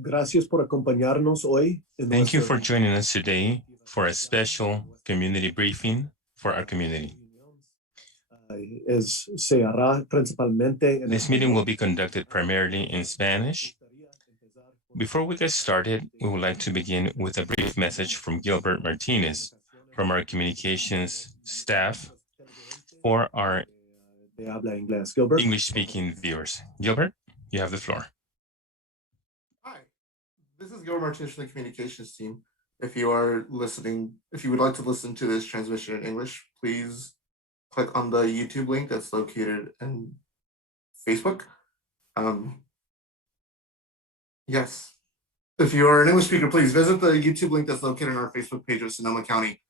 Gracias por acompañarnos hoy en Thank you nuestra for joining us today for a special community briefing for our community. Se hará principalmente en This meeting español. will be conducted primarily in Spanish. Before we get started, we would like to begin with a brief message from Gilbert Martinez from our communications staff for our English-speaking viewers. Gilbert, you have the floor. Hi, this is Gilbert Martinez from the communications team. If you would like to listen to this transmission in English, please click on the YouTube link that's located in Facebook. Yes. If you are an English speaker, please visit the YouTube link that's located on our Facebook page of Sonoma County.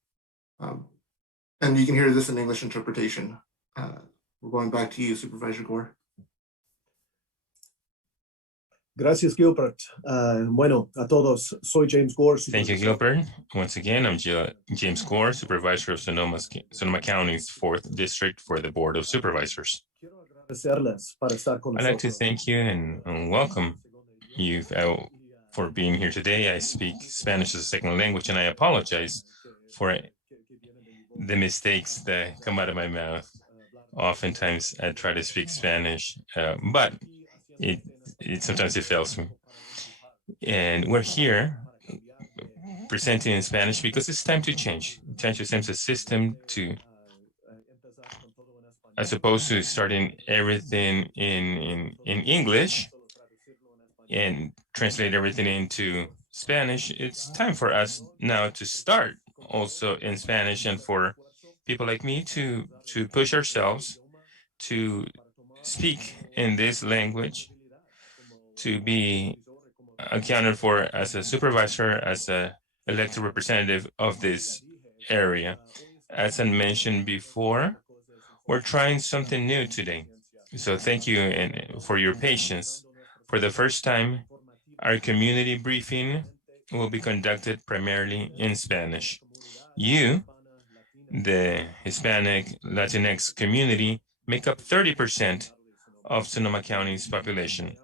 And you can hear this in English interpretation. We're going back to you, Supervisor Gore. Gracias, Gilbert. Bueno, a todos, soy James Gore. Thank you, Gilbert. Once again, I'm James Gore, Supervisor of Sonoma County's 4th District for the Board of Supervisors. I'd like to thank you and welcome you for being here today. I speak Spanish as a second language, and I apologize for the mistakes that come out of my mouth. Oftentimes, I try to speak Spanish, but sometimes it fails me. And we're here presenting in Spanish because it's time to change. Time to change the system as opposed to starting everything in English and translate everything into Spanish. It's time for us now to start also in Spanish, and for people like me to push ourselves to speak in this language, to be accounted for as a supervisor, as an elected representative of this area. As I mentioned before, we're trying something new today. So thank you for your patience. For the first time, our community briefing will be conducted primarily in Spanish. You, the Hispanic Latinx community, make up 30% of Sonoma County's population.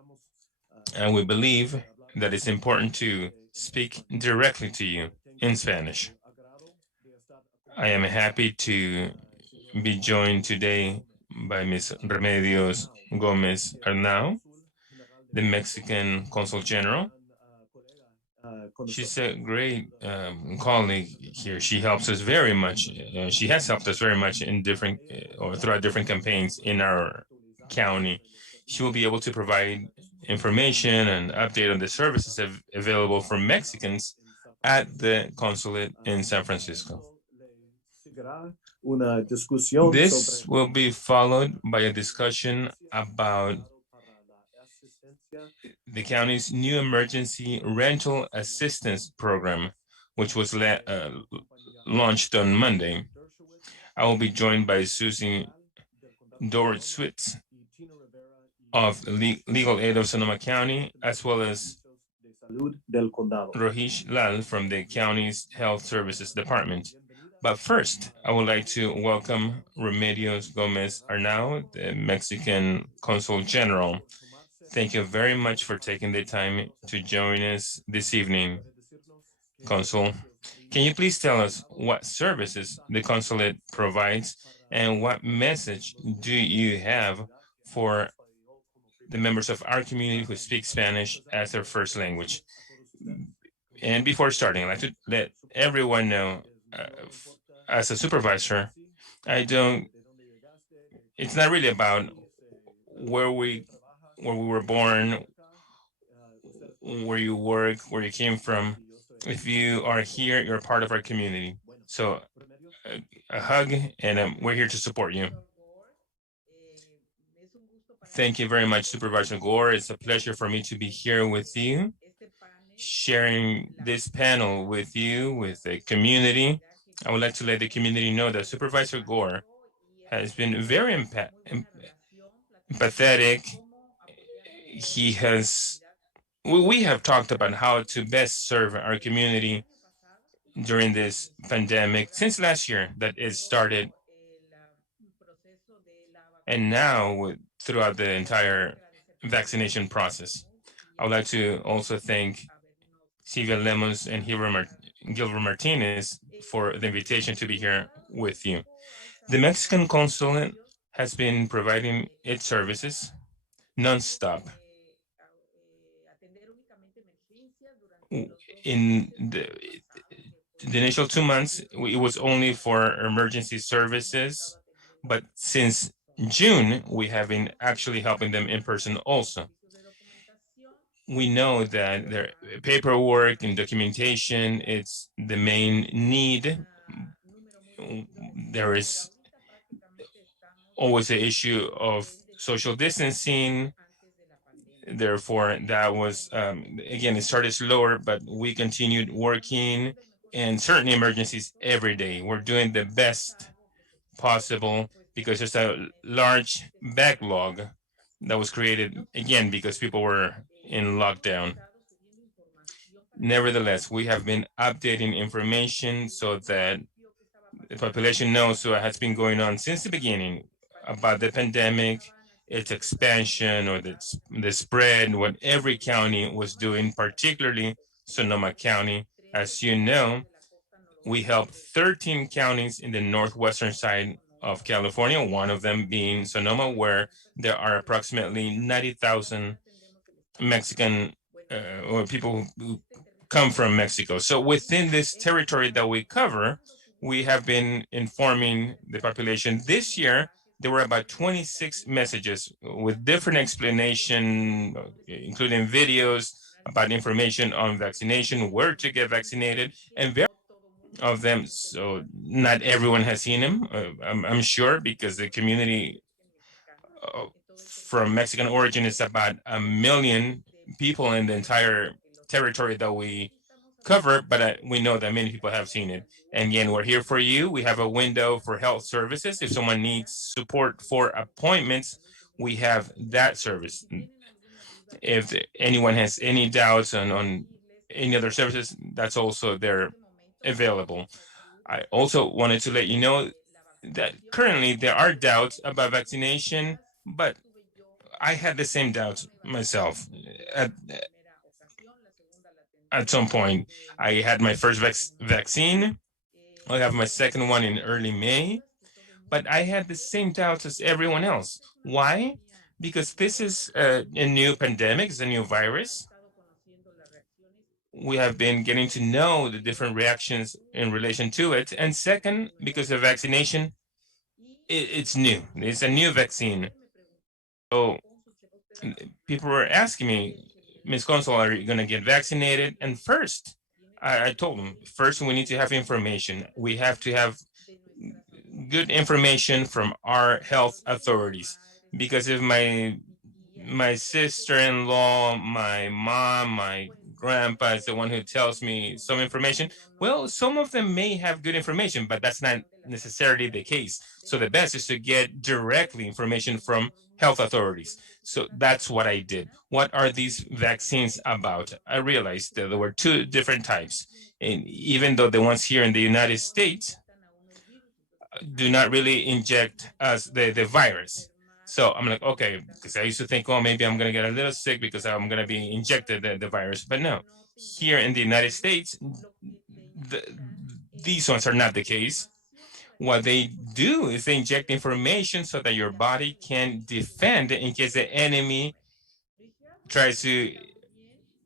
And we believe that it's important to speak directly to you in Spanish. I am happy to be joined today by Ms. Remedios Gómez Arnau, the Mexican Consul General. She's a great colleague here. She helps us very much. She has helped us very much in different or throughout different campaigns in our county. She will be able to provide information and update on the services available for Mexicans at the consulate in San Francisco. This will be followed by a discussion about the county's new emergency rental assistance program, which was launched on Monday. I will be joined by Susie Dorrit-Switz of Legal Aid of Sonoma County, as well as Rohish Lal from the county's Health Services Department. But first, I would like to welcome Remedios Gómez Arnau, the Mexican Consul General. Thank you very much for taking the time to join us this evening, Consul. Can you please tell us what services the consulate provides and what message do you have for the members of our community who speak Spanish as their first language? And before starting, I'd like to let everyone know, as a supervisor, it's not really about where we were born, where you work, where you came from. If you are here, you're part of our community. So a hug, and we're here to support you. Thank you very much, Supervisor Gore. It's a pleasure for me to be here with you, sharing this panel with you, with the community. I would like to let the community know that Supervisor Gore has been very empathetic. We have talked about how to best serve our community during this pandemic since last year that it started, and now throughout the entire vaccination process. I would like to also thank Silvia Lemos and Gilbert Martinez for the invitation to be here with you. The Mexican consulate has been providing its services nonstop. In the initial 2 months, it was only for emergency services, but since June, we have been actually helping them in person also. We know that their paperwork and documentation, it's the main need. There is always the issue of social distancing. Therefore, that was, again, it started slower, but we continued working in certain emergencies every day. We're doing the best possible because there's a large backlog that was created, again, because people were in lockdown. Nevertheless, we have been updating information so that the population knows what has been going on since the beginning about the pandemic, its expansion or the spread, what every county was doing, particularly Sonoma County. As you know, we helped 13 counties in the northwestern side of California, one of them being Sonoma, where there are approximately 90,000 Mexican or people who come from Mexico. So within this territory that we cover, we have been informing the population. This year, there were about 26 messages with different explanation, including videos about information on vaccination, where to get vaccinated, and very of them. So not everyone has seen them, I'm sure, because the community from Mexican origin is about 1 million people in the entire territory that we cover, but we know that many people have seen it. And again, we're here for you. We have a window for health services. If someone needs support for appointments, we have that service. If anyone has any doubts on any other services, that's also there available. I also wanted to let you know that currently there are doubts about vaccination, but I had the same doubts myself. At some point, I had my first vaccine. I have my second one in early May, but I had the same doubts as everyone else. Why? Because this is a new pandemic, it's a new virus. We have been getting to know the different reactions in relation to it. And second, because of vaccination, it's new. It's a new vaccine. So people were asking me, Ms. Consul, are you going to get vaccinated? And first, I told them, first, we need to have information. We have to have good information from our health authorities. Because if my sister-in-law, my mom, my grandpa is the one who tells me some information, well, some of them may have good information, but that's not necessarily the case. So the best is to get directly information from health authorities. So that's what I did. What are these vaccines about? I realized that there were two different types. And even though the ones here in the United States do not really inject us the virus. So I'm like, okay, because I used to think, oh, maybe I'm going to get a little sick because I'm going to be injected the virus. But no, here in the United States, these ones are not the case. What they do is they inject information so that your body can defend in case the enemy tries to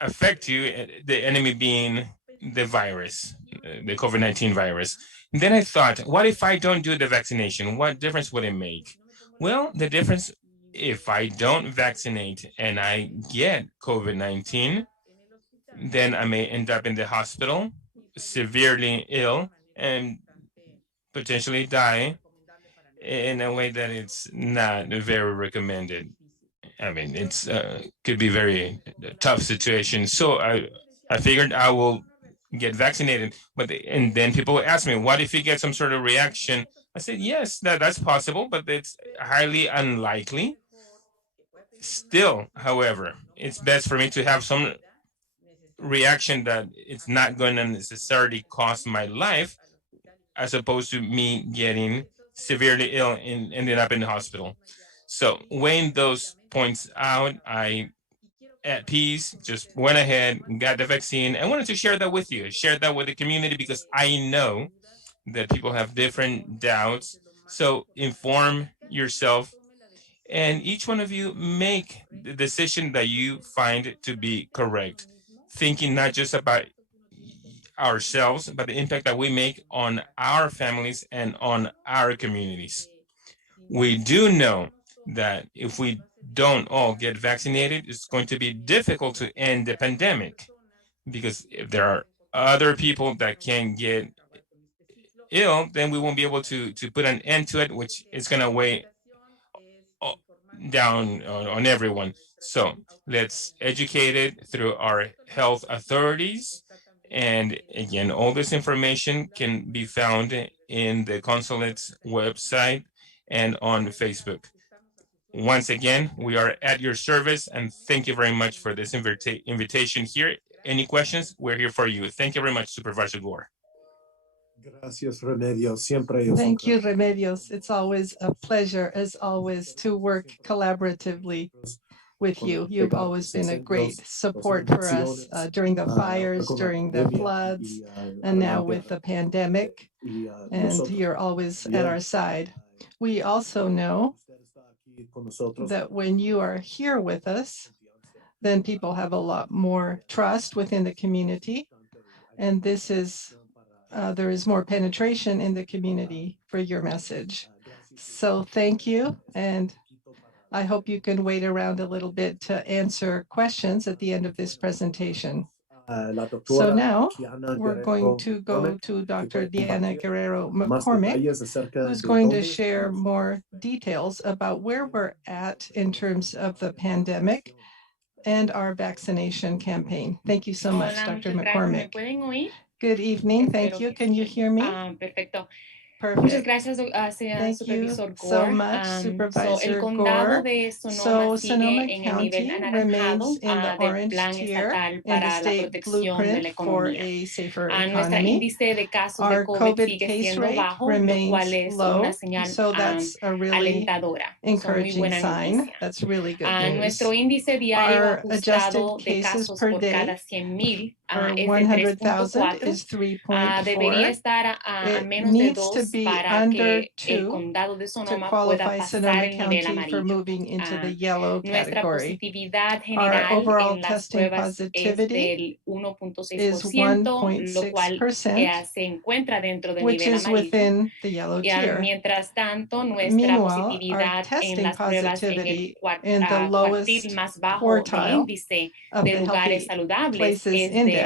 affect you, the enemy being the virus, the COVID-19 virus. And then I thought, what if I don't do the vaccination? What difference would it make? Well, the difference, if I don't vaccinate and I get COVID-19, then I may end up in the hospital, severely ill, and potentially die in a way that it's not very recommended. I mean, it's could be very tough situation. So I figured I will get vaccinated. But and then people ask me, what if you get some sort of reaction? I said, yes, that's possible, but it's highly unlikely. Still, however, it's best for me to have some reaction that it's not going to necessarily cost my life, as opposed to me getting severely ill and ending up in the hospital. So weighing those points out, I at peace, just went ahead and got the vaccine. I wanted to share that with you, share that with the community, because I know that people have different doubts. So inform yourself, and each one of you make the decision that you find to be correct, thinking not just about ourselves, but the impact that we make on our families and on our communities. We do know that if we don't all get vaccinated, it's going to be difficult to end the pandemic, because if there are other people that can get ill, then we won't be able to put an end to it, which is going to weigh down on everyone. So let's educate it through our health authorities. And again, all this information can be found in the consulate's website and on Facebook. Once again, we are at your service, and thank you very much for this invitation here. Any questions? We're here for you. Thank you very much, Supervisor Gore. Gracias, Remedios. Siempre Thank you, Remedios. It's always a pleasure, as always, to work collaboratively with you. You've always been a great support for us during the fires, during the floods, and now with the pandemic, and you're always at our side. We also know that when you are here with us, then people have a lot more trust within the community, and this is there is more penetration in the community for your message. So thank you, and I hope you can wait around a little bit to answer questions at the end of this presentation. So now we're going to go to Dr. Diana Guerrero McCormick, who's going to share more details about where we're at in terms of the pandemic and our vaccination campaign. Thank you so much, Dr. McCormick. Good evening. Thank you. Can you hear me? Perfecto. Perfect. Muchas gracias, Thank you Supervisor so Gore. much, El Supervisor condado Gore. de Sonoma So sigue Sonoma en el nivel County anaranjado remains in the del orange Plan tier Estatal in the para la state protección de la blueprint for economía. a safer Nuestro economy. índice de casos de Our COVID COVID sigue case siendo rate bajo, lo remains cual es low, una señal so that's a really alentadora. Muy encouraging buena sign. noticia. That's really good news. Nuestro índice diario Our adjusted ajustado de cases casos per por day cada 100,000 per es de 100,000 3.4. is Debería 3.4. estar a It menos de needs to 2 be para under que el 2 condado de to Sonoma pueda qualify pasar Sonoma el nivel County for amarillo. moving into the yellow Nuestra category. positividad Our general overall en las testing pruebas es positivity del 1.6%, is lo cual 1.6%, se encuentra dentro del which nivel is amarillo. within the yellow tier. Mientras tanto, nuestra Meanwhile, our positividad en testing las pruebas en el positivity in the cuartil lowest más bajo del quartile índice of de the lugares Healthy saludables Places es del Index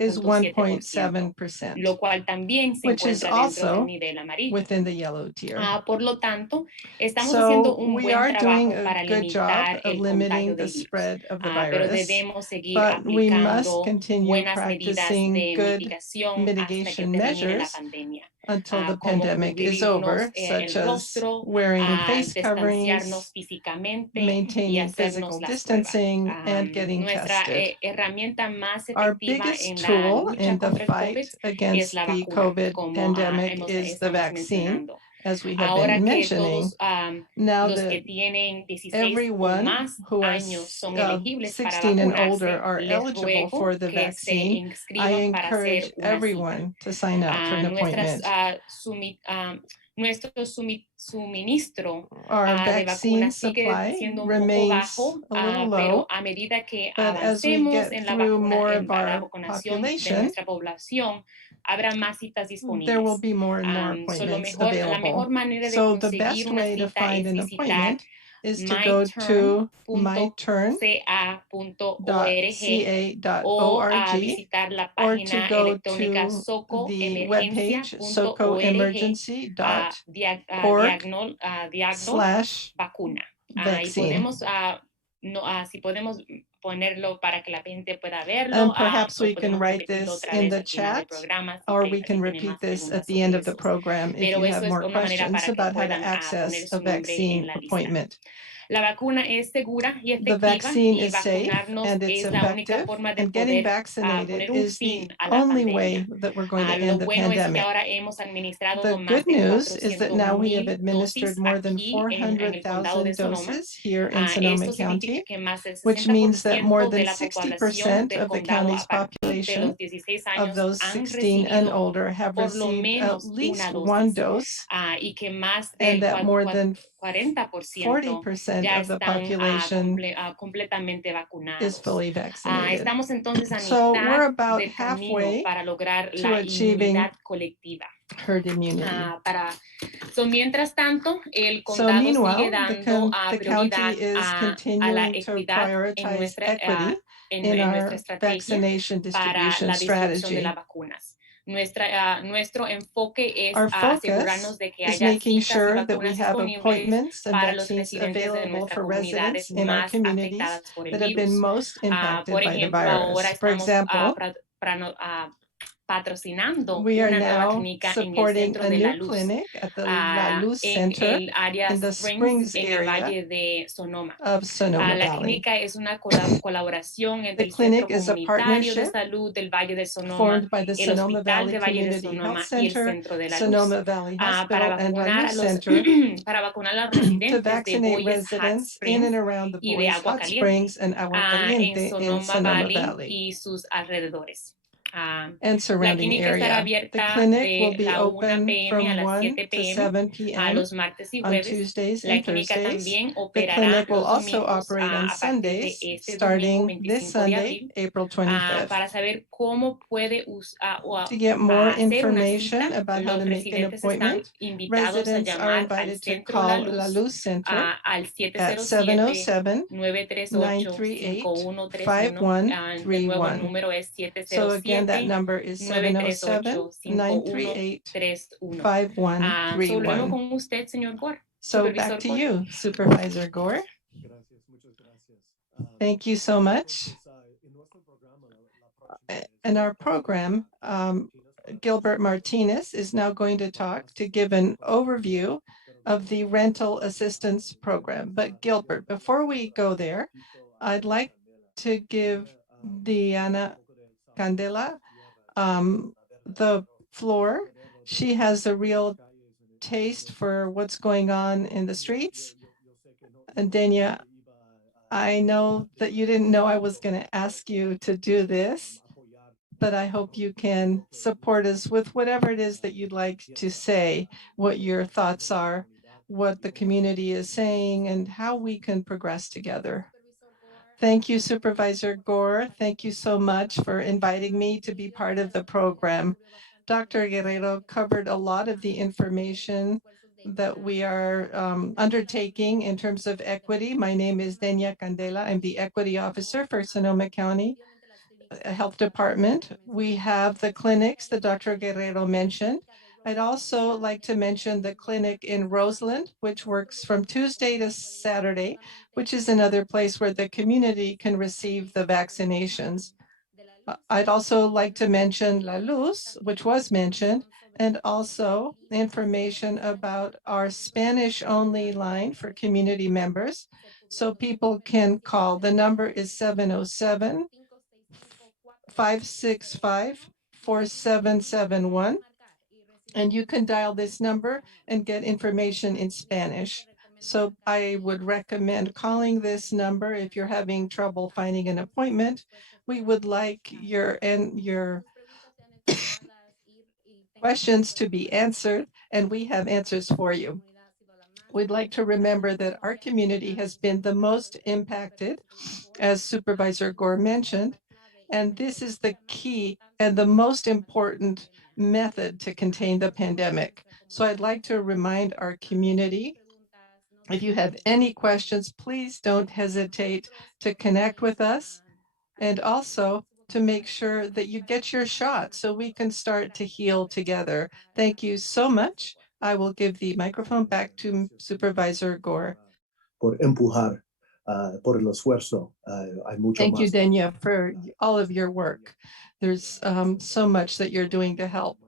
is 1.7%, 1.7%, lo cual también se which is encuentra dentro del also nivel amarillo. within the yellow tier. Por lo tanto, estamos haciendo So un we buen are doing trabajo a para good job limitar of el limiting contagio the del virus, spread of the pero virus, debemos seguir but we must aplicando continue buenas medidas practicing de good mitigación hasta que mitigation termine la measures pandemia, until the como pandemic is cubrirnos over, el such as rostro, wearing face distanciarnos coverings, físicamente y maintaining hacernos physical las distancing, pruebas. and getting Nuestra tested. herramienta más Our efectiva biggest en la tool lucha in the contra el COVID fight es against la the vacuna, COVID como pandemic is the estamos vaccine, mencionando. as we have Ahora been que mentioning. todos Now los que that tienen 16 o everyone más who are años son elegibles para 16 and older vacunarse, are les eligible ruego for the que se vaccine, I inscriban para encourage hacer una cita. everyone to sign up for an appointment. Nuestro suministro Our de vaccine vacunas sigue supply siendo un poco remains bajo, a little pero low, a medida que but as we avancemos get en la through more of la our vacunación de population, nuestra población, habrá más citas there disponibles. will be more and more La appointments mejor available. manera de So the conseguir best una way to cita find es an visitar appointment is to go to myturn.ca.org o visitar la or to página go electrónica to the webpage socoemergency.org/vacuna. Y podemos, si podemos ponerlo para que la gente pueda verlo. And perhaps we can podemos write repetirlo this otra in vez the al final del chat, programa, si or te- we si can tienen repeat más this at preguntas the end sobre of the eso. program if Pero you eso have es more una manera questions para que about how to puedan access poner a su nombre en vaccine la lista. appointment. La vacuna es segura y The efectiva vaccine y is safe vacunarnos and it's es la única effective, forma de and getting poder vaccinated poner un is the fin a la only pandemia. way that we're going to Lo end the bueno es que pandemic. ahora hemos administrado The más good de news is that now we have 400,000 administered dosis more than aquí en el condado de 400,000 Sonoma. doses here in Sonoma Esto significa County, que más del which means that more 60% de than la población 60% del of the condado county's a partir de population los 16 of años those han 16 and recibido older have por lo received at menos least una one dosis dose, y que más and del that more than 40% 40% ya of the están population completamente is vacunados. fully vaccinated. Estamos entonces a So we're mitad about del camino halfway para lograr to la achieving inmunidad colectiva. herd immunity. Mientras tanto, el So condado sigue meanwhile, dando the prioridad county is a la continuing to equidad prioritize equity in en our nuestra estrategia vaccination para distribution la distribución de strategy. las vacunas. Nuestro enfoque es Our asegurarnos focus de que is haya making citas y sure that we vacunas have disponibles appointments and para los vaccines residentes de available nuestras for residents comunidades in our más communities afectadas por el that have been virus. most impacted Por by the ejemplo, ahora virus. For estamos example, patrocinando we are una nueva now clínica en el supporting centro a de La new Luz, clinic at the La Luz en Center el área in the Springs en el area Valle de Sonoma. of Sonoma La Valley. clínica es una colaboración entre The el Centro clinic is a Comunitario de partnership Salud del Valle de Sonoma, formed by the el Sonoma Hospital Valley de Valle de Community Health Sonoma y el Center, Centro de La Luz, Sonoma Valley para Hospital, and La vacunar Luz Center para vacunar a los to residentes de vaccinate Boyes Hot residents in Springs and around the y de Boys Agua Hot Caliente Springs and Agua en Caliente in Sonoma Sonoma Valley Valley y sus alrededores. and La surrounding clínica estará area. The abierta clinic will de be la 1 open p.m. a from las 1 7 to p.m. 7 p.m. los martes y on jueves. Tuesdays La and clínica Thursdays. también The operará clinic will los also domingos operate on a partir de Sundays, este domingo starting this 25 de Sunday, abril, April 25th. para saber cómo puede To get more hacer una information cita. about how Los to make an residentes están appointment, invitados a residents are llamar al invited to Centro La call La Luz Luz Center al at 707-938-5131. De nuevo, el 707-938-5131. número es So again, that number is 707-938-5131. 707-938-5131. Luego con usted, señor Gore. So back to you, Supervisor Gore. Thank you so much. In our program, Gilbert Martinez is now going to talk to give an overview of the rental assistance program. But Gilbert, before we go there, I'd like to give Diana Candela the floor. She has a real taste for what's going on in the streets. And Dania, I know that you didn't know I was going to ask you to do this, but I hope you can support us with whatever it is that you'd like to say, what your thoughts are, what the community is saying, and how we can progress together. Thank you, Supervisor Gore. Thank you so much for inviting me to be part of the program. Dr. Guerrero covered a lot of the information that we are undertaking in terms of equity. My name is Denia Candela. I'm the Equity Officer for Sonoma County Health Department. We have the clinics that Dr. Guerrero mentioned. I'd also like to mention the clinic in Roseland, which works from Tuesday to Saturday, which is another place where the community can receive the vaccinations. I'd also like to mention La Luz, which was mentioned, and also information about our Spanish-only line for community members. So people can call. The number is 707-565-4771. And you can dial this number and get information in Spanish. So I would recommend calling this number if you're having trouble finding an appointment. We would like your questions to be answered, and we have answers for you. We'd like to remember that our community has been the most impacted, as Supervisor Gore mentioned, and this is the key and the most important method to contain the pandemic. So I'd like to remind our community, if you have any questions, please don't hesitate to connect with us, and also to make sure that you get your shot so we can start to heal together. Thank you so much. I will give the microphone back to Supervisor Gore. Por empujar, por el esfuerzo. Hay mucho Thank you, más. Denia, for all of your work. There's so much that you're doing to help.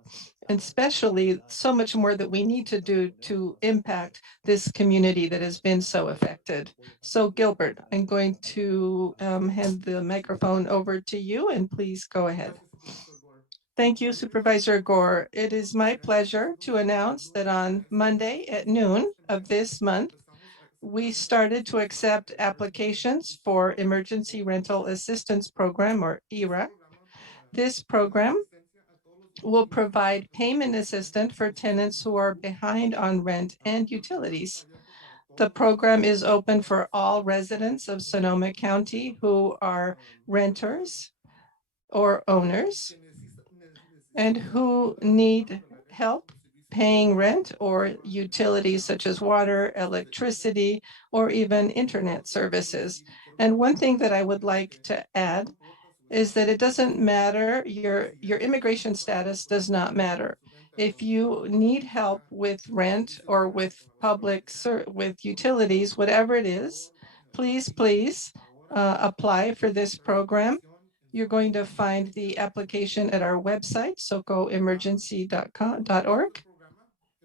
and especially so much more that we need to do to impact this community that has been so affected. So Gilbert, I'm going to hand the microphone over to you, and please go ahead. Thank you, Supervisor Gore. It is my pleasure to announce that on Monday at noon of this month, we started to accept applications for Emergency Rental Assistance Program, or ERA. This program will provide payment assistance for tenants who are behind on rent and utilities. The program is open for all residents of Sonoma County who are renters or owners and who need help paying rent or utilities such as water, electricity, or even internet services. And one thing that I would like to add is that it doesn't matter, your immigration status does not matter. If you need help with rent or with with utilities, whatever it is, please apply for this program. You're going to find the application at our website, socoemergency.org.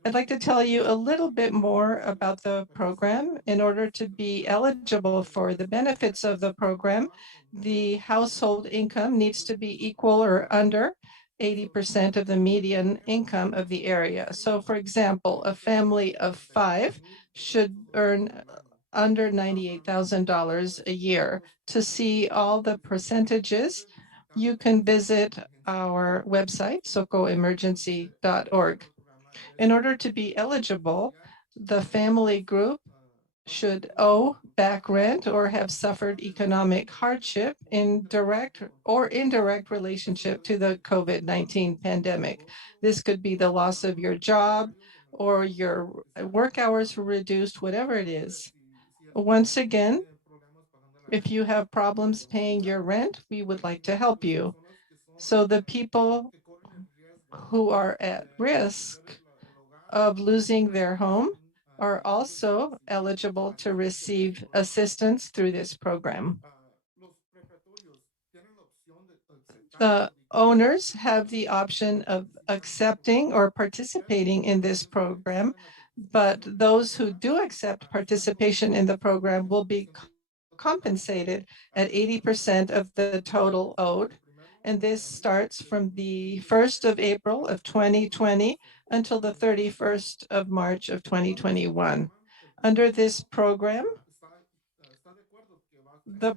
I'd like to tell you a little bit more about the program. In order to be eligible for the benefits of the program, the household income needs to be equal or under 80% of the median income of the area. So for example, a family of 5 should earn under $98,000 a year. To see all the percentages, you can visit our website, socoemergency.org. In order to be eligible, the family group should owe back rent or have suffered economic hardship in direct or indirect relationship to the COVID-19 pandemic. This could be the loss of your job or your work hours were reduced, whatever it is. Once again, if you have problems paying your rent, we would like to help you. So the people who are at risk of losing their home are also eligible to receive assistance through this program. The owners have the option of accepting or participating in this program, but those who do accept participation in the program will be compensated at 80% of the total owed. And this starts from the 1st of April of 2020 until the 31st of March of 2021. Under this program, the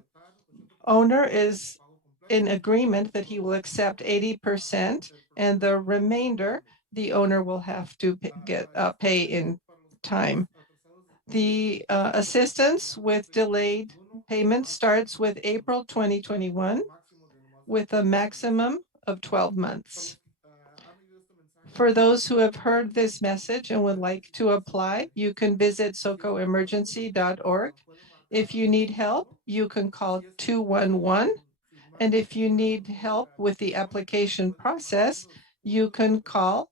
owner is in agreement that he will accept 80% and the remainder the owner will have to pay in time. The assistance with delayed payment starts with April 2021 with a maximum of 12 months. For those who have heard this message and would like to apply, you can visit socoemergency.org. If you need help, you can call 211. And if you need help with the application process, you can call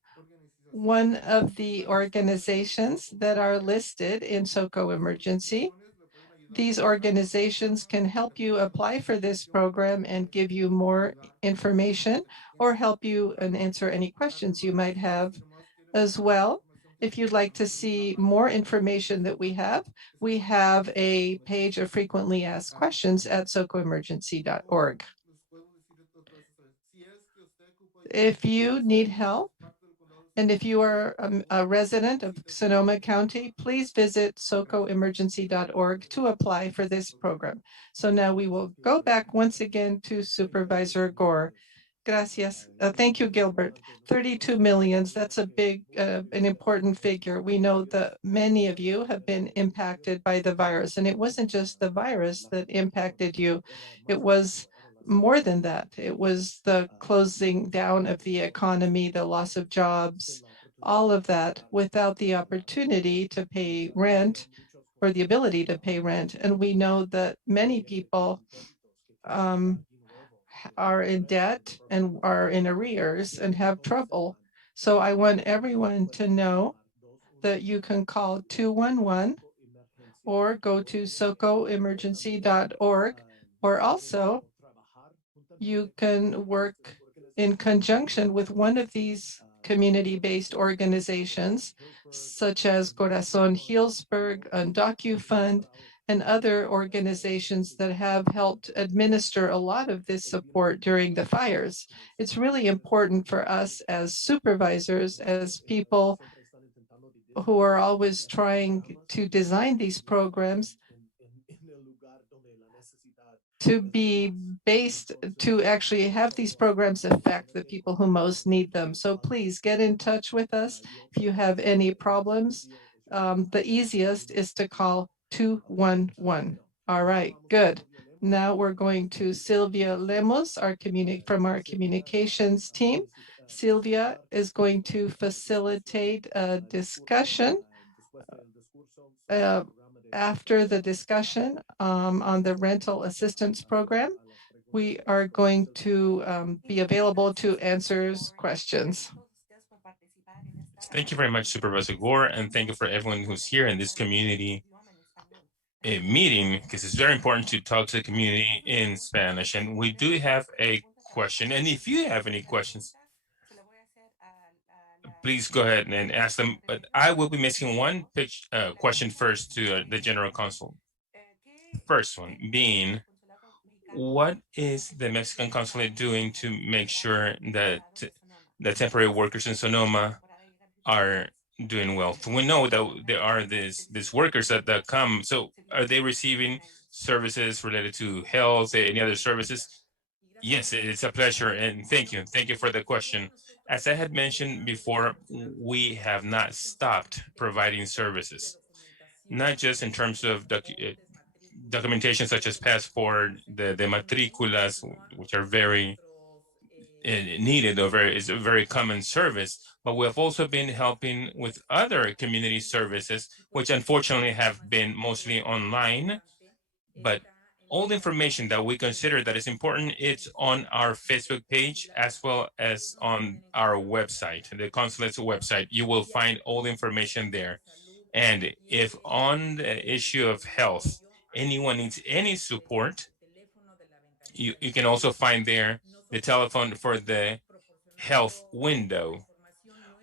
one of the organizations that are listed in SOCO Emergency. These organizations can help you apply for this program and give you more information or help you and answer any questions you might have as well. If you'd like to see more information that we have a page of frequently asked questions at socoemergency.org. If you need help, and if you are a resident of Sonoma County, please visit socoemergency.org to apply for this program. So now we will go back once again to Supervisor Gore. Gracias. Thank you, Gilbert. 32 millions, that's a big, an important figure. We know that many of you have been impacted by the virus, and it wasn't just the virus that impacted you. It was more than that. It was the closing down of the economy, the loss of jobs, all of that without the opportunity to pay rent or the ability to pay rent. And we know that many people are in debt and are in arrears and have trouble. So I want everyone to know that you can call 211 or go to socoemergency.org, or also you can work in conjunction with one of these community-based organizations such as Corazon Healdsburg, DocuFund, and other organizations that have helped administer a lot of this support during the fires. It's really important for us as supervisors, as people who are always trying to design these programs to be based to actually have these programs affect the people who most need them. So please get in touch with us if you have any problems. The easiest is to call 211. All right, good. Now we're going to Sylvia Lemos, from our communications team. Sylvia is going to facilitate a discussion after the discussion on the rental assistance program. We are going to be available to answer questions. Thank you very much, Supervisor Gore, and thank you for everyone who's here in this community meeting, because it's very important to talk to the community in Spanish. And we do have a question, and if you have any questions, please go ahead and ask them. But I will be making one question first to the General Consul. First one being, what is the Mexican consulate doing to make sure that the temporary workers in Sonoma are doing well? We know that there are these workers that come. So are they receiving services related to health, any other services? Yes, it's a pleasure, and thank you. Thank you for the question. As I had mentioned before, we have not stopped providing services, not just in terms of documentation such as passport, the matriculas, which are very needed or is a very common service, but we have also been helping with other community services, which unfortunately have been mostly online. But all the information that we consider that is important, it's on our Facebook page as well as on our website, the consulate's website. You will find all the information there. And if on the issue of health, anyone needs any support, you can also find there the telephone for the health window.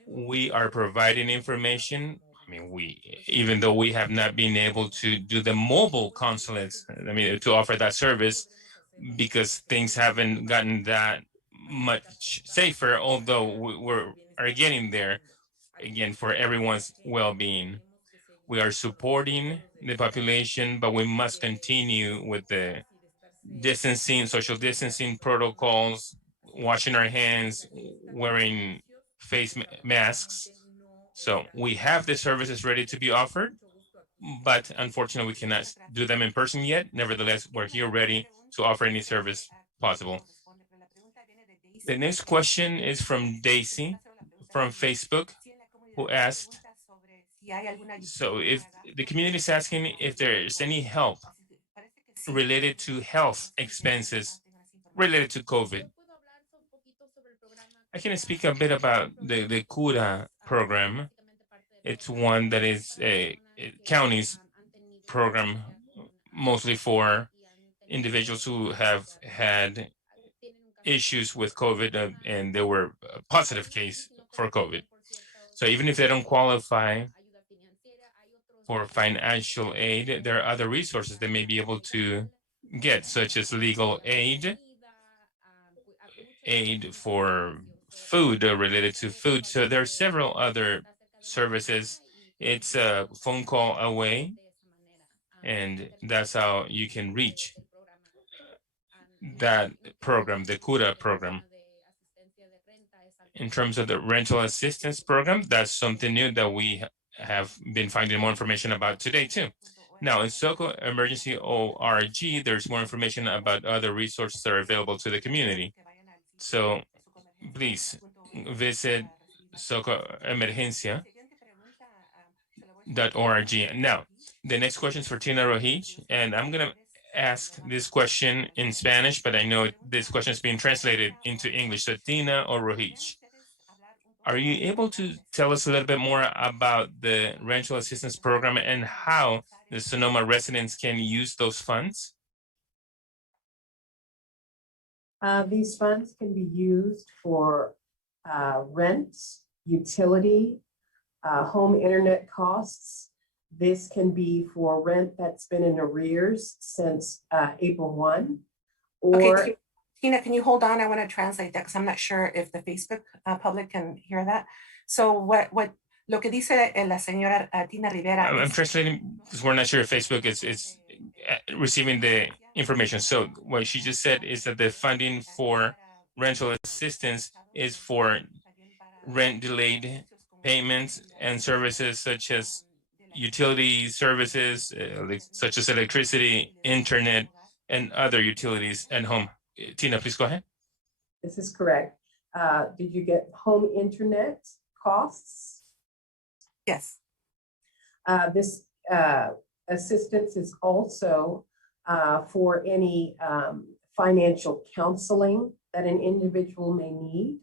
We are providing information. I mean, even though we have not been able to do the mobile consulates, I mean, to offer that service, because things haven't gotten that much safer, although are getting there, again, for everyone's well-being. We are supporting the population, but we must continue with the social distancing protocols, washing our hands, wearing face masks. So we have the services ready to be offered, but unfortunately we cannot do them in person yet. Nevertheless, we're here ready to offer any service possible. The next question is from Daisy from Facebook, who asked, so if the community is asking if there is any help related to health expenses related to COVID. I can speak a bit about the Cura program. It's one that is a county's program, mostly for individuals who have had issues with COVID and they were a positive case for COVID. So even if they don't qualify for financial aid, there are other resources they may be able to get, such as legal aid for food related to food. So there are several other services. It's a phone call away, and that's how you can reach that program, the Cura program. In terms of the rental assistance program, that's something new that we have been finding more information about today too. Now in SOCO Emergency ORG, there's more information about other resources that are available to the community. So please visit socoemergencia.org. Now, the next question is for Tina Rojich, and I'm going to ask this question in Spanish, but I know this question is being translated into English. So Tina or Rojich, are you able to tell us a little bit more about the rental assistance program and how the Sonoma residents can use those funds? These funds can be used for rents utility, home internet costs. This can be for rent that's been in arrears since April 1. Or Okay, Tina, can you hold on? I want to translate that because I'm not sure if the Facebook public can hear that. So what lo que dice la señora Tina Rivera. I'm translating because we're not sure if Facebook is receiving the information. So what she just said is that the funding for rental assistance is for rent delayed payments and services such as utility services, such as electricity, internet, and other utilities at home. Tina, please go ahead. This is correct. Did you get home internet costs? Yes. This assistance is also for any financial counseling that an individual may need.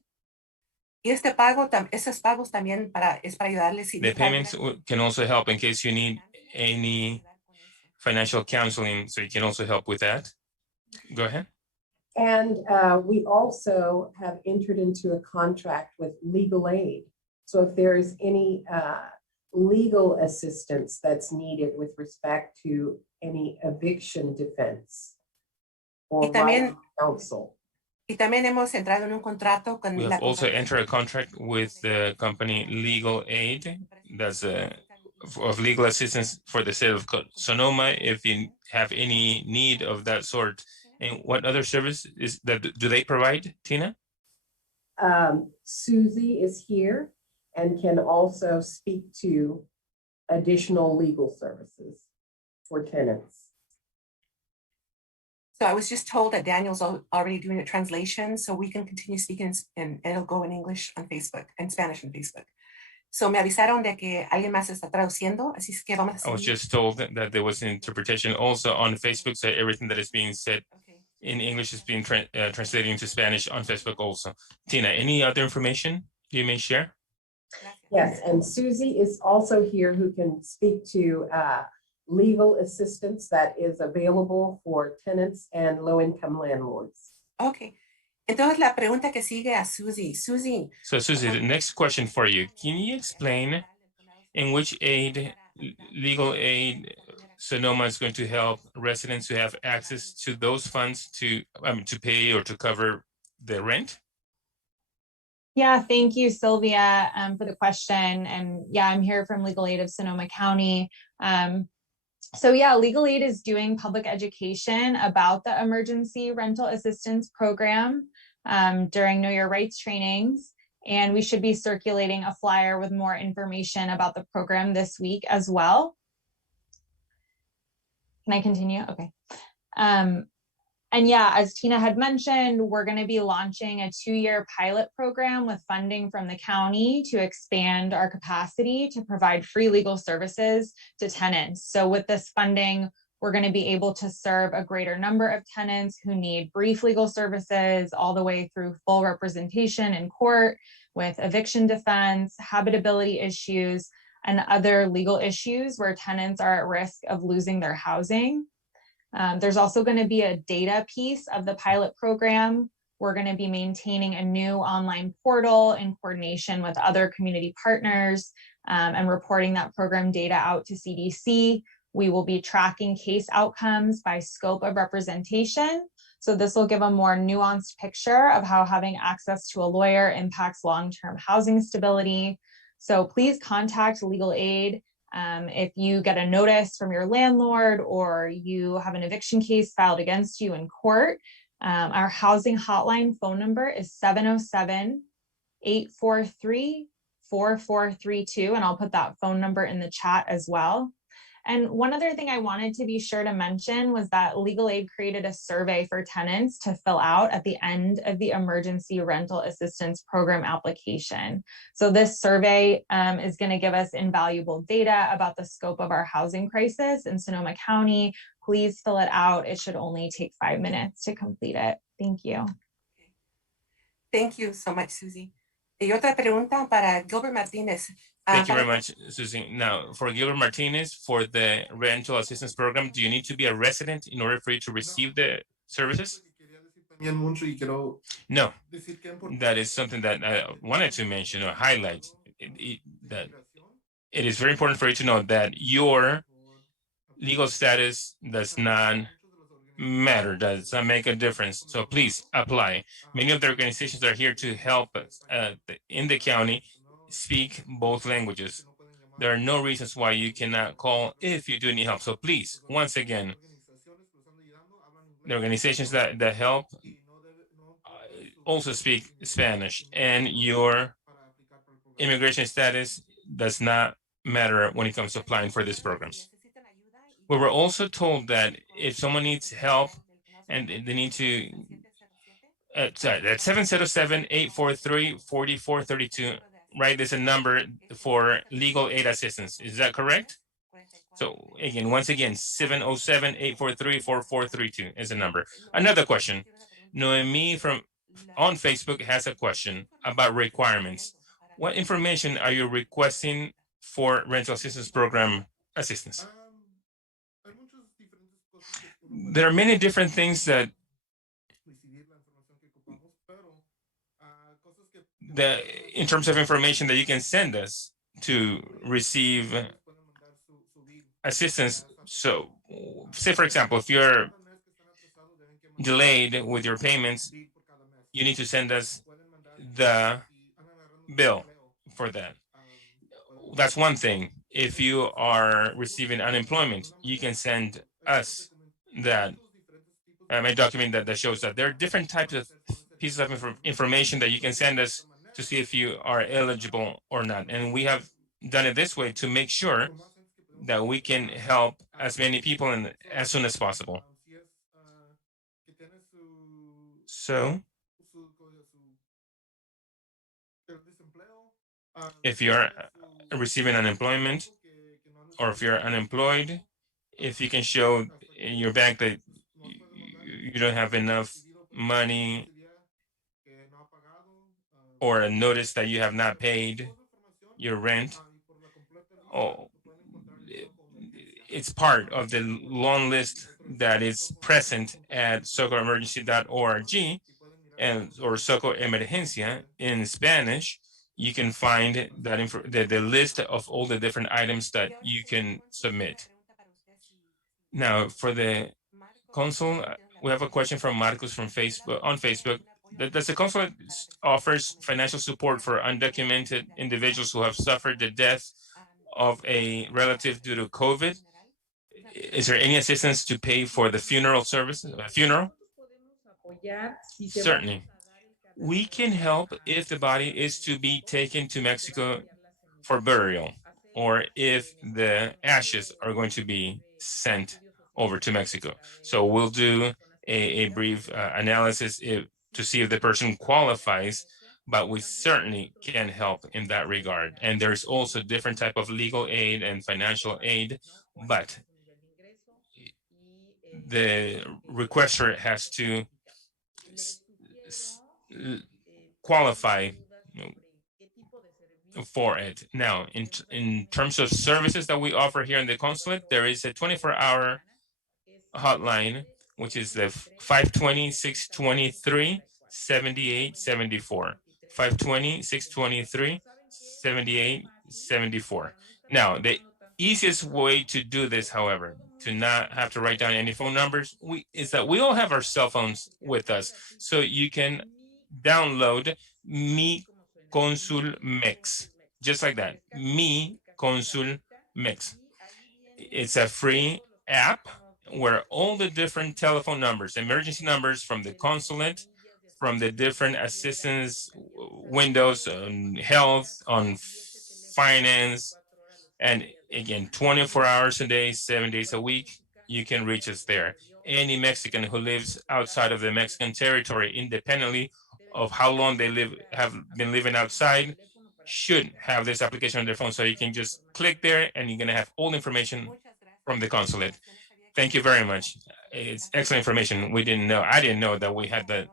Y este pago, esos pagos también es para ayudarles. The payments can also help in case you need any financial counseling, so you can also help with that. Go ahead. And we also have entered into a contract with legal aid. So if there's any legal assistance that's needed with respect to any eviction defense or right counsel. Y también hemos entrado en un contrato con We have also entered a contract with the company Legal Aid, that's of legal assistance for the state of Sonoma if you have any need of that sort. And what other service is that do they provide, Tina? Susie is here and can also speak to additional legal services for tenants. So I was just told that Daniel's already doing a translation, so we can continue speaking and it'll go in English on Facebook and Spanish on Facebook. So me avisaron de que alguien más está traduciendo, así es que vamos a seguir. I was just told that there was an interpretation also on Facebook, so everything that is being said in English is being translated into Spanish on Facebook also. Tina, any other information you may share? Yes, and Susie is also here who can speak to legal assistance that is available for tenants and low-income landlords. Okay. Entonces la pregunta que sigue a Susie. Susie. So Susie, the next question for you. Can you explain in which legal aid Sonoma is going to help residents who have access to those funds to pay or to cover the rent? Yeah, thank you, Sylvia, for the question. And yeah, I'm here from Legal Aid of Sonoma County. So yeah, Legal Aid is doing public education about the emergency rental assistance program during Know Your Rights trainings. And we should be circulating a flyer with more information about the program this week as well. Can I continue? Okay. And yeah, as Tina had mentioned, we're going to be launching a 2-year pilot program with funding from the county to expand our capacity to provide free legal services to tenants. So with this funding, we're going to be able to serve a greater number of tenants who need brief legal services all the way through full representation in court with eviction defense, habitability issues, and other legal issues where tenants are at risk of losing their housing. There's also going to be a data piece of the pilot program. We're going to be maintaining a new online portal in coordination with other community partners and reporting that program data out to CDC. We will be tracking case outcomes by scope of representation. So this will give a more nuanced picture of how having access to a lawyer impacts long-term housing stability. So please contact Legal Aid if you get a notice from your landlord or you have an eviction case filed against you in court. Our housing hotline phone number is 707-843-4432, and I'll put that phone number in the chat as well. And one other thing I wanted to be sure to mention was that Legal Aid created a survey for tenants to fill out at the end of the Emergency Rental Assistance Program application. So this survey is going to give us invaluable data about the scope of our housing crisis in Sonoma County. Please fill it out. It should only take 5 minutes to complete it. Thank you. Thank you so much, Susie. Y otra pregunta para Gilbert Martinez. Thank you very much, Susie. Now, for Gilbert Martinez, for the rental assistance program, do you need to be a resident in order for you to receive the services? No, that is something that I wanted to mention or highlight. that it is very important for you to know that your legal status does not matter, does not make a difference. So please apply. Many of the organizations are here to help us in the county speak both languages. There are no reasons why you cannot call if you do need help. So please, once again, the organizations that help also speak Spanish, and your immigration status does not matter when it comes to applying for these programs. We were also told that if someone needs help and they need to, sorry, that's 707-843-4432, right? There's a number for legal aid assistance. Is that correct? So again, once again, 707-843-4432 is the number. Another question. Noemi on Facebook has a question about requirements. What information are you requesting for rental assistance program assistance? There are many different things that in terms of information that you can send us to receive assistance. So say, for example, if you're delayed with your payments, you need to send us the bill for that. That's one thing. If you are receiving unemployment, you can send us that a document that shows that there are different types of pieces of information that you can send us to see if you are eligible or not. And we have done it this way to make sure that we can help as many people as soon as possible. So if you're receiving unemployment, or if you're unemployed, if you can show in your bank that you don't have enough money, or a notice that you have not paid your rent, it's part of the long list that is present at socorroemergency.org or Socorro Emergencia in Spanish. You can find that the list of all the different items that you can submit. Now, for the consul, we have a question from Marcos from Facebook on Facebook. Does the consulate offers financial support for undocumented individuals who have suffered the death of a relative due to COVID? Is there any assistance to pay for the funeral service? Certainly. We can help if the body is to be taken to Mexico for burial, or if the ashes are going to be sent over to Mexico. So we'll do a brief analysis to see if the person qualifies, but we certainly can help in that regard. And there's also different type of legal aid and financial aid, but the requester has to qualify for it. Now, in terms of services that we offer here in the consulate, there is a 24-hour hotline, which is the 520-623-7874. 520-623-7874. Now, the easiest way to do this, however, to not have to write down any phone numbers, is that we all have our cell phones with us. So you can download Mi Consul Mix, just like that, Mi Consul Mix. It's a free app where all the different telephone numbers, emergency numbers from the consulate, from the different assistance windows on health, on finance, and again, 24 hours a day, 7 days a week, you can reach us there. Any Mexican who lives outside of the Mexican territory, independently of how long they have been living outside, should have this application on their phone. So you can just click there and you're gonna have all the information from the consulate. Thank you very much. It's excellent information. We didn't know, I didn't know that we had the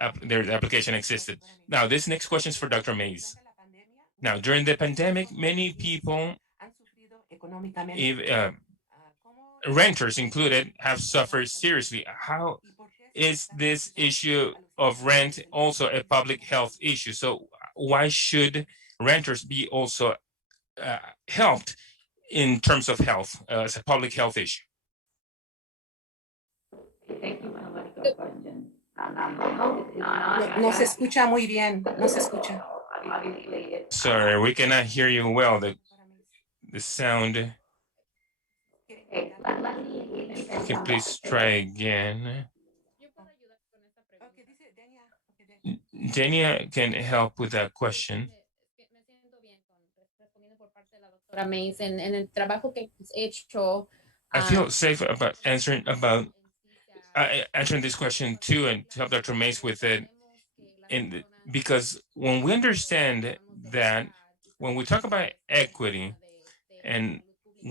application existed. Now, this next question is for Dr. Mays. Now, during the pandemic, many people, renters included, have suffered seriously. How is this issue of rent also a public health issue? So why should renters be also helped in terms of health as a public health issue. Thank you. Very good question. Health is not. No se escucha muy bien. No se escucha. Sorry, we cannot hear you well. The sound. Okay, Can you please try again? Dania can help with that question. Doctora Mays, en el trabajo que has hecho. I feel safe about answering this question too, and to help Dr. Mays with it. Because when we understand that when we talk about equity, and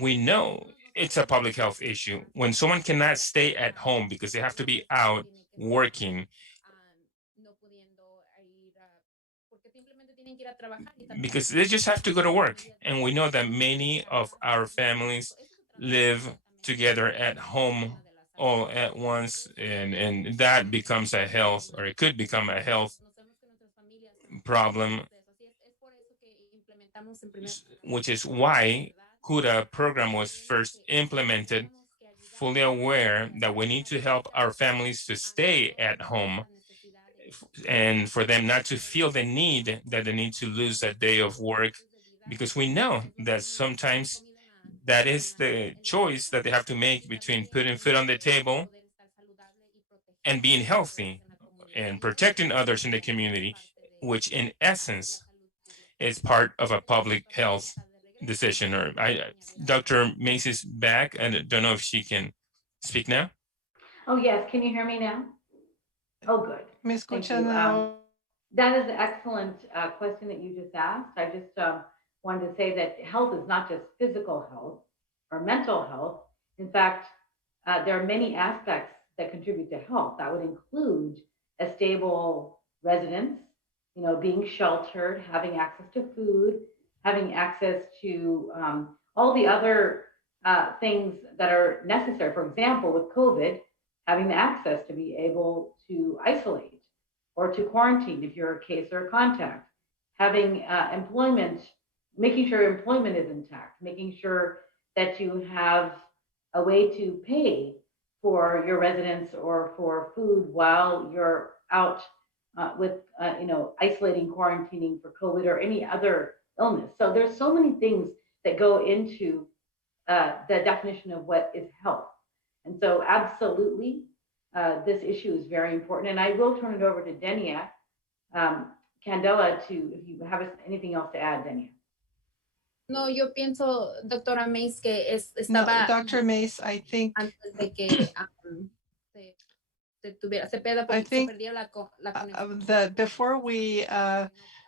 we know it's a public health issue, when someone cannot stay at home because they have to be out working, because they just have to go to work. And we know that many of our families live together at home all at once, and that becomes a health, or it could become a health problem, which is why CUDA program was first implemented, fully aware that we need to help our families to stay at home and for them not to feel the need that they need to lose a day of work, because we know that sometimes that is the choice that they have to make between putting food on the table and being healthy and protecting others in the community, which in essence is part of a public health decision. Or Dr. Mace is back, and I don't know if she can speak now. Oh, yes. Can you hear me now? Oh, good. Me Thank escucha you. now. That is an excellent question that you just asked. I just wanted to say that health is not just physical health or mental health. In fact, there are many aspects that contribute to health. That would include a stable residence, being sheltered, having access to food, having access to all the other things that are necessary. For example, with COVID, having the access to be able to isolate or to quarantine if you're a case or a contact, having employment, making sure employment is intact, making sure that you have a way to pay for your residence or for food while you're out with isolating, quarantining for COVID or any other illness. So there's so many things that go into the definition of what is health. And so absolutely, this issue is very important. And I will turn it over to Denia Candela if you have anything else to add, Denia. No, yo pienso, doctora Mays, que No, estaba Dr. Mace, I think antes de que se perdiera la conexión. that before we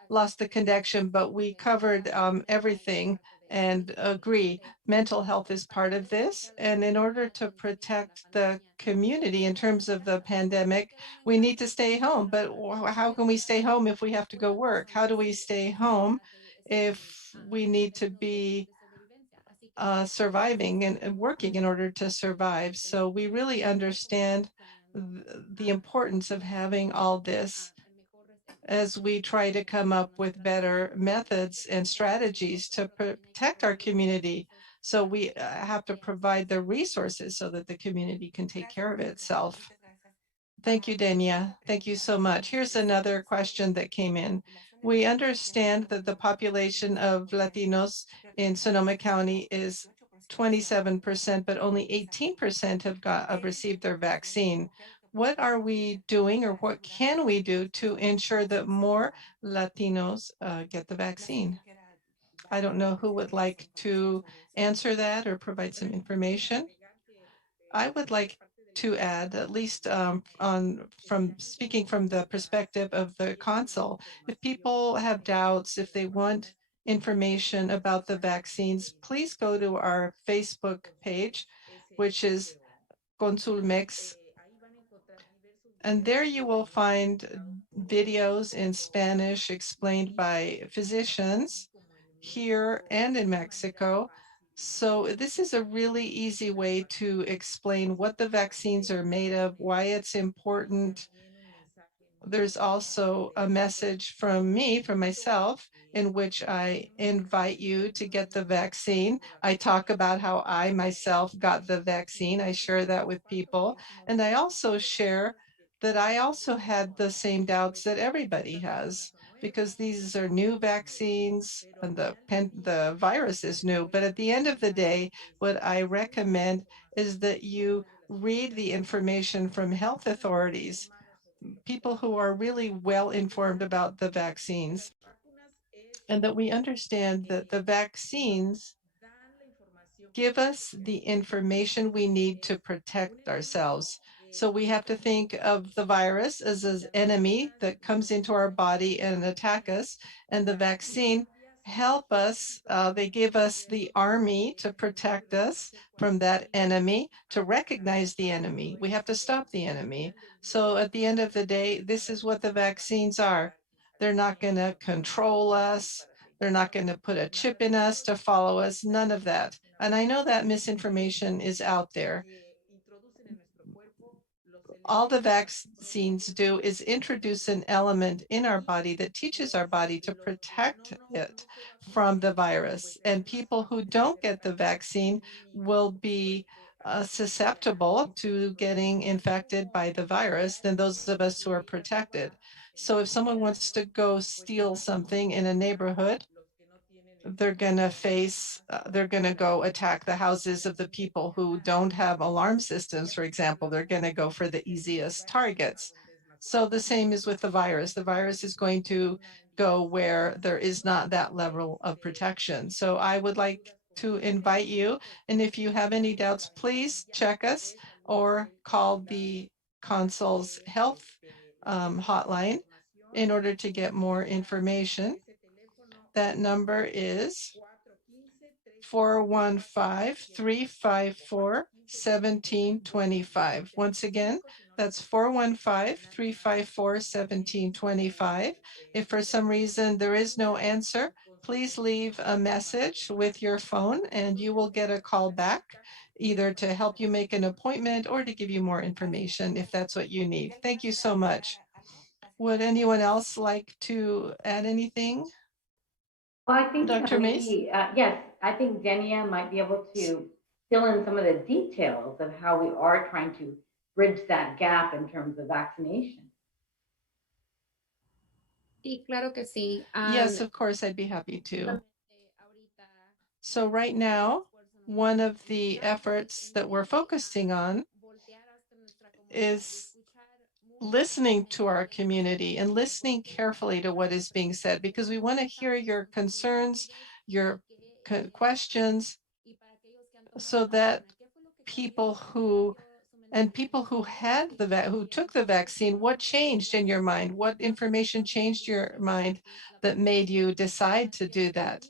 lost the connection, but we covered everything and agree mental health is part of this. And in order to protect the community in terms of the pandemic, we need to stay home. But how can we stay home if we have to go work? How do we stay home if we need to be surviving and working in order to survive? So we really understand the importance of having all this as we try to come up with better methods and strategies to protect our community. So we have to provide the resources so that the community can take care of itself. Thank you, Denia. Thank you so much. Here's another question that came in. We understand that the population of Latinos in Sonoma County is 27%, but only 18% have received their vaccine. What are we doing, or what can we do to ensure that more Latinos get the vaccine? I don't know who would like to answer that or provide some information. I would like to add, at least from speaking from the perspective of the consul, if people have doubts, if they want information about the vaccines, please go to our Facebook page, which is Consul Mix. And there you will find videos in Spanish explained by physicians here and in Mexico. So this is a really easy way to explain what the vaccines are made of, why it's important, There's also a message from me, from myself, in which I invite you to get the vaccine. I talk about how I myself got the vaccine. I share that with people. And I also share that I also had the same doubts that everybody has, because these are new vaccines and the virus is new. But at the end of the day, what I recommend is that you read the information from health authorities, people who are really well informed about the vaccines, and that we understand that the vaccines give us the information we need to protect ourselves. So we have to think of the virus as an enemy that comes into our body and attack us, and the vaccine help us. They give us the army to protect us from that enemy, to recognize the enemy. We have to stop the enemy. So at the end of the day, this is what the vaccines are. They're not going to control us. They're not going to put a chip in us to follow us, none of that. And I know that misinformation is out there. All the vaccines do is introduce an element in our body that teaches our body to protect it from the virus. And people who don't get the vaccine will be susceptible to getting infected by the virus than those of us who are protected. So if someone wants to go steal something in a neighborhood, they're going to go attack the houses of the people who don't have alarm systems, for example. They're going to go for the easiest targets. So the same is with the virus. The virus is going to go where there is not that level of protection. So I would like to invite you, and if you have any doubts, please check us or call the Consul's health hotline in order to get more information. That number is 415-354-1725. Once again, that's 415-354-1725. If for some reason there is no answer, please leave a message with your phone and you will get a call back, either to help you make an appointment or to give you more information if that's what you need. Thank you so much. Would anyone else like to add anything? Well, I think Dr. Mace? maybe, yes, I think Denia might be able to fill in some of the details of how we are trying to bridge that gap in terms of vaccination. Sí, claro que sí. Yes, of course, I'd be happy to. So right now, one of the efforts that we're focusing on is listening to our community and listening carefully to what is being said, because we want to hear your concerns, your questions, so that people who took the vaccine, what changed in your mind? What information changed your mind that made you decide to do that?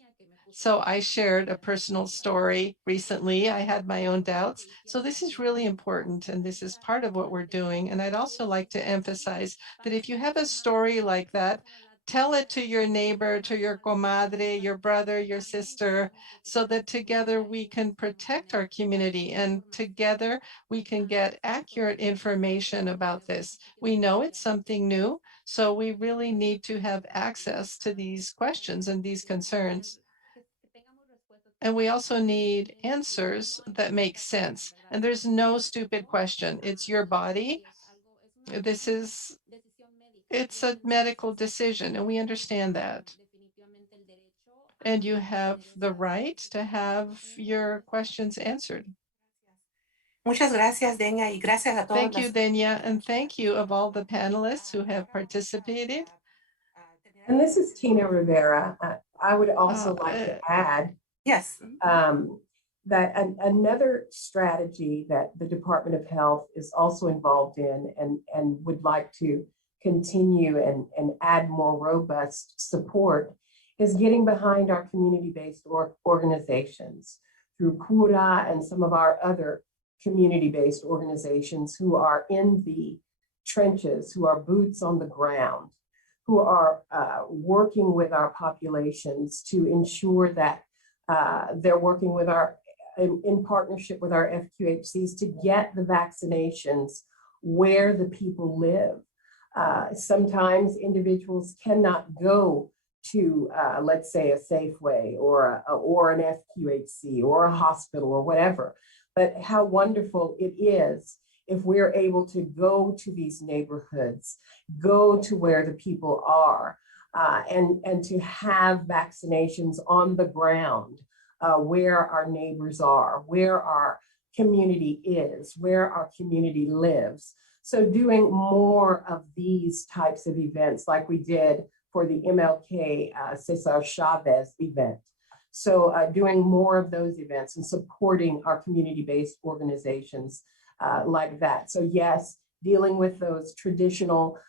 So I shared a personal story recently. I had my own doubts. So this is really important, and this is part of what we're doing. And I'd also like to emphasize that if you have a story like that, tell it to your neighbor, to your comadre, your brother, your sister, so that together we can protect our community and together we can get accurate information about this. We know it's something new, so we really need to have access to these questions and these concerns. And we also need answers that make sense. And there's no stupid question. It's your body. It's a medical decision, and we understand that. And you have the right to have your questions answered. Muchas gracias, Denia, y gracias a todos. Thank you, Denia, and thank you of all the panelists who have participated. And this is Tina Rivera. I would also like to add yes, that another strategy that the Department of Health is also involved in and would like to continue and add more robust support is getting behind our community-based organizations through Cura and some of our other community-based organizations who are in the trenches, who are boots on the ground, who are working with our populations to ensure that they're working with in partnership with our FQHCs to get the vaccinations where the people live. Sometimes individuals cannot go to, let's say, a Safeway or an FQHC or a hospital or whatever. But how wonderful it is if we're able to go to these neighborhoods, go to where the people are, and to have vaccinations on the ground where our neighbors are, where our community is, where our community lives. So doing more of these types of events like we did for the MLK Cesar Chavez event. So doing more of those events and supporting our community-based organizations like that. So yes, dealing with those traditional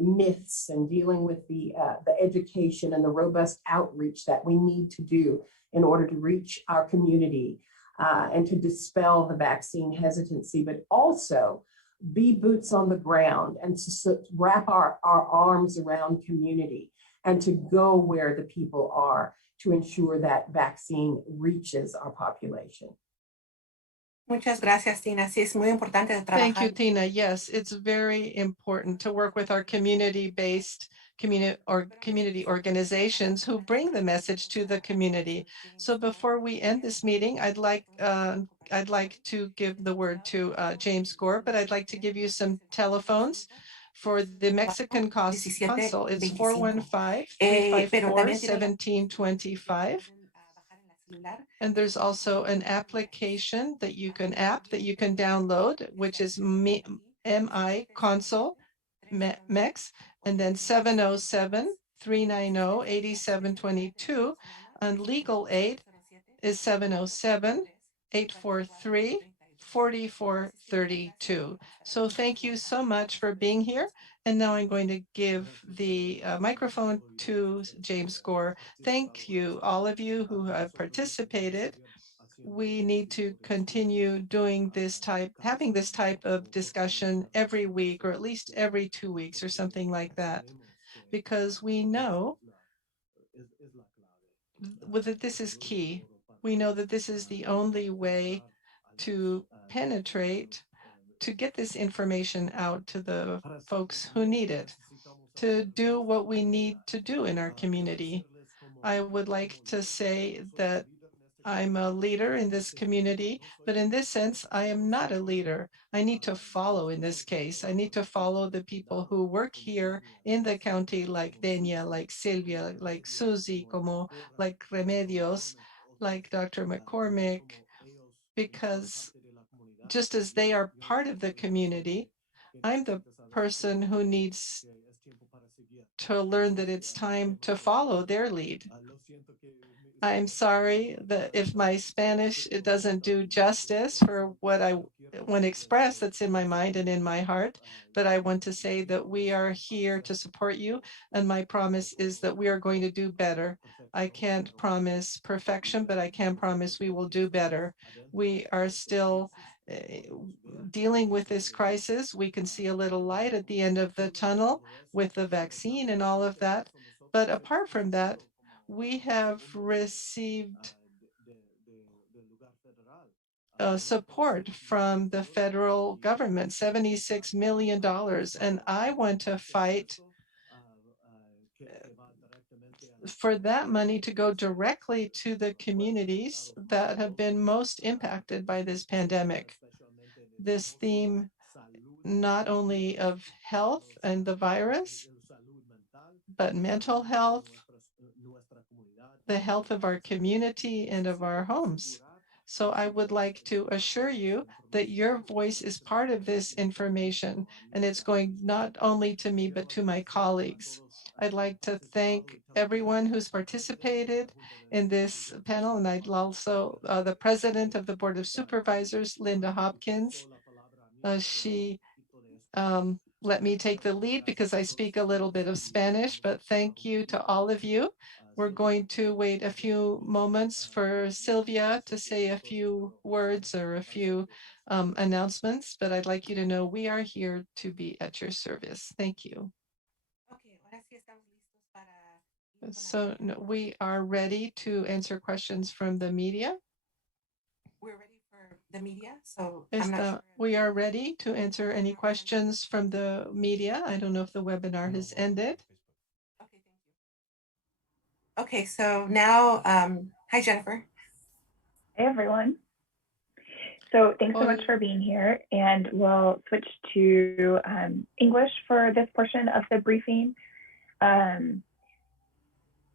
myths and dealing with the education and the robust outreach that we need to do in order to reach our community and to dispel the vaccine hesitancy, but also be boots on the ground and to wrap our arms around community and to go where the people are to ensure that vaccine reaches our population. Muchas gracias, Tina. Sí, es muy importante de trabajar. Thank you, Tina. Yes, it's very important to work with our community-based community organizations who bring the message to the community. So before we end this meeting, I'd like to give the word to James Gore, but I'd like to give you some telephones for the Mexican Consul. It's 415-354-1725. And there's also an application that you can download, which is MI Consul MEX, and then 707-390-8722. And legal aid is 707-843-4432. So thank you so much for being here. And now I'm going to give the microphone to James Gore. Thank you, all of you who have participated. We need to continue doing having this type of discussion every week, or at least every 2 weeks or something like that, because we know that this is key. We know that this is the only way to penetrate, to get this information out to the folks who need it, to do what we need to do in our community. I would like to say that I'm a leader in this community, but in this sense, I am not a leader. I need to follow in this case. I need to follow the people who work here in the county, like Denia, like Silvia, like Susie, like Remedios, like Dr. McCormick, because just as they are part of the community, I'm the person who needs to learn that it's time to follow their lead. I'm sorry that if my Spanish it doesn't do justice for what I want to express that's in my mind and in my heart, but I want to say that we are here to support you, and my promise is that we are going to do better. I can't promise perfection, but I can promise we will do better. We are still dealing with this crisis. We can see a little light at the end of the tunnel with the vaccine and all of that. But apart from that, we have received support from the federal government, $76 million. And I want to fight for that money to go directly to the communities that have been most impacted by this pandemic. This theme not only of health and the virus, but mental health, the health of our community and of our homes. So I would like to assure you that your voice is part of this information, and it's going not only to me, but to my colleagues. I'd like to thank everyone who's participated in this panel, and I'd also, the president of the Board of Supervisors, Linda Hopkins, she let me take the lead because I speak a little bit of Spanish, but thank you to all of you. We're going to wait a few moments for Sylvia to say a few words or a few announcements, but I'd like you to know we are here to be at your service. Thank you. So we are ready to answer questions from the media. We're ready for the media. So I'm not sure. We are ready to answer any questions from the media. I don't know if the webinar has ended. Okay, thank you. Okay, so now, hi, Jennifer. Hey, everyone. So thanks so much Hola. for being here, and we'll switch to English for this portion of the briefing.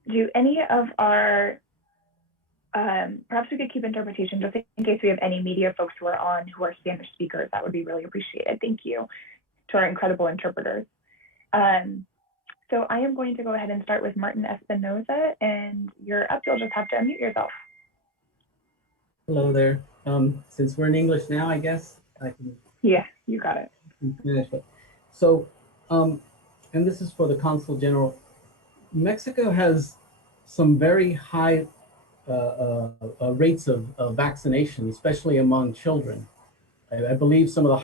Do any of our, perhaps we could keep interpretation just in case we have any media folks who are on who are Spanish speakers. That would be really appreciated. Thank you to our incredible interpreters. So I am going to go ahead and start with Martin Espinoza, and you're up. You'll just have to unmute yourself. Hello there. Since we're in English now, I guess I can. Yeah, you got it. Finish it. So, and this is for the Consul General. Mexico has some very high rates of vaccination, especially among children. I believe some of the